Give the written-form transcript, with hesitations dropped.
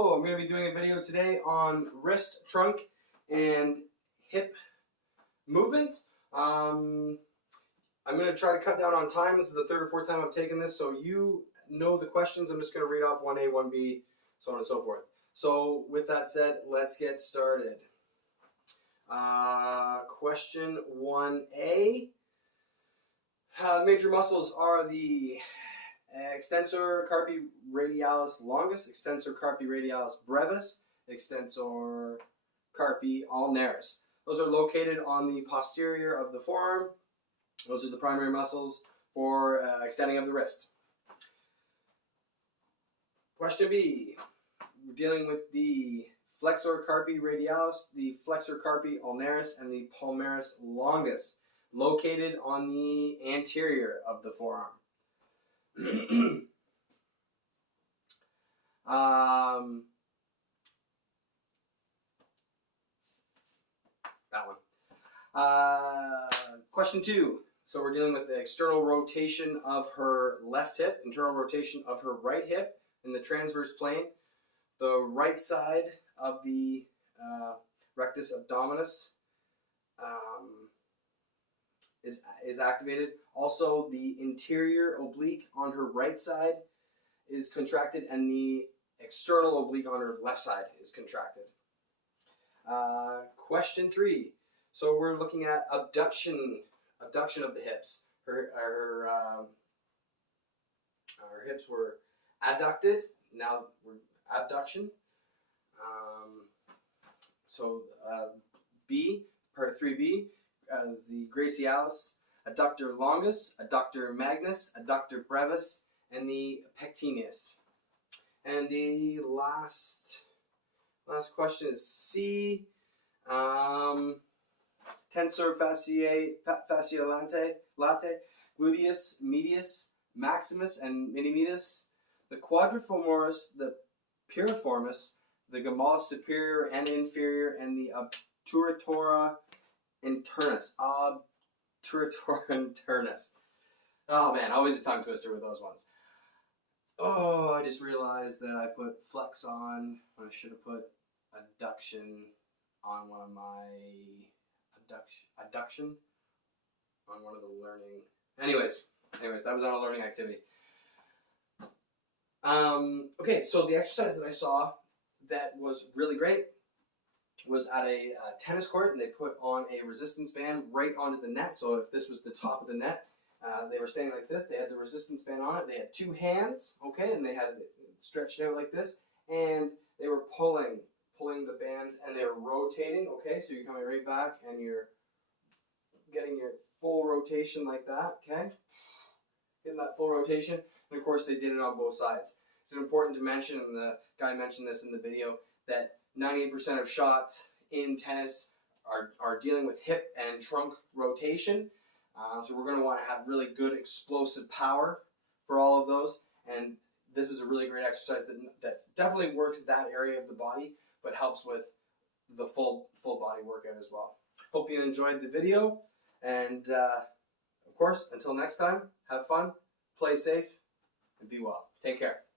Hello, I'm going to be doing a video today on wrist, trunk, and hip movements. I'm going to try to cut down on time. This is the third or fourth time I've taken this, so you know the questions. I'm just going to read off 1A, 1B, so on and so forth. So with that said, let's get started. Question 1A. Major muscles are the extensor carpi radialis longus, extensor carpi radialis brevis, extensor carpi ulnaris. Those are located on the posterior of the forearm. Those are the primary muscles for extending of the wrist. Question B. We're dealing with the flexor carpi radialis, the flexor carpi ulnaris, and the palmaris longus, located on the anterior of the forearm. That one. Question 2. So we're dealing with the external rotation of her left hip, internal rotation of her right hip in the transverse plane. The right side of the rectus abdominis is activated. Also, the interior oblique on her right side is contracted, and the external oblique on her left side is contracted. Question 3. So we're looking at abduction of the hips. Her hips were adducted. Now we're abduction. B, part of 3B, the gracialis, adductor longus, adductor magnus, adductor brevis, and the pectineus. And the last question is C. Tensor fasciae latae, gluteus medius, maximus, and minimus, the quadriformis, the piriformis, the gemellus superior and inferior, and the obturator internus. Obturator internus. Oh man, always a tongue twister with those ones. Oh, I just realized that I put flex on when I should have put adduction on one of my adduction on one of the learning. Anyways, that was on a learning activity. Okay, so the exercise that I saw that was really great was at a tennis court, and they put on a resistance band right onto the net. So if this was the top of the net, they were standing like this. They had the resistance band on it. They had two hands, okay, and they had it stretched out like this, and they were pulling the band, and they were rotating, okay, so you're coming right back, and you're getting your full rotation like that, okay, getting that full rotation, and of course they did it on both sides. It's important to mention, and the guy mentioned this in the video, that 98% of shots in tennis are dealing with hip and trunk rotation. So we're going to want to have really good explosive power for all of those, and this is a really great exercise that definitely works that area of the body, but helps with the full body workout as well. Hope you enjoyed the video, and of course, until next time, have fun, play safe, and be well. Take care.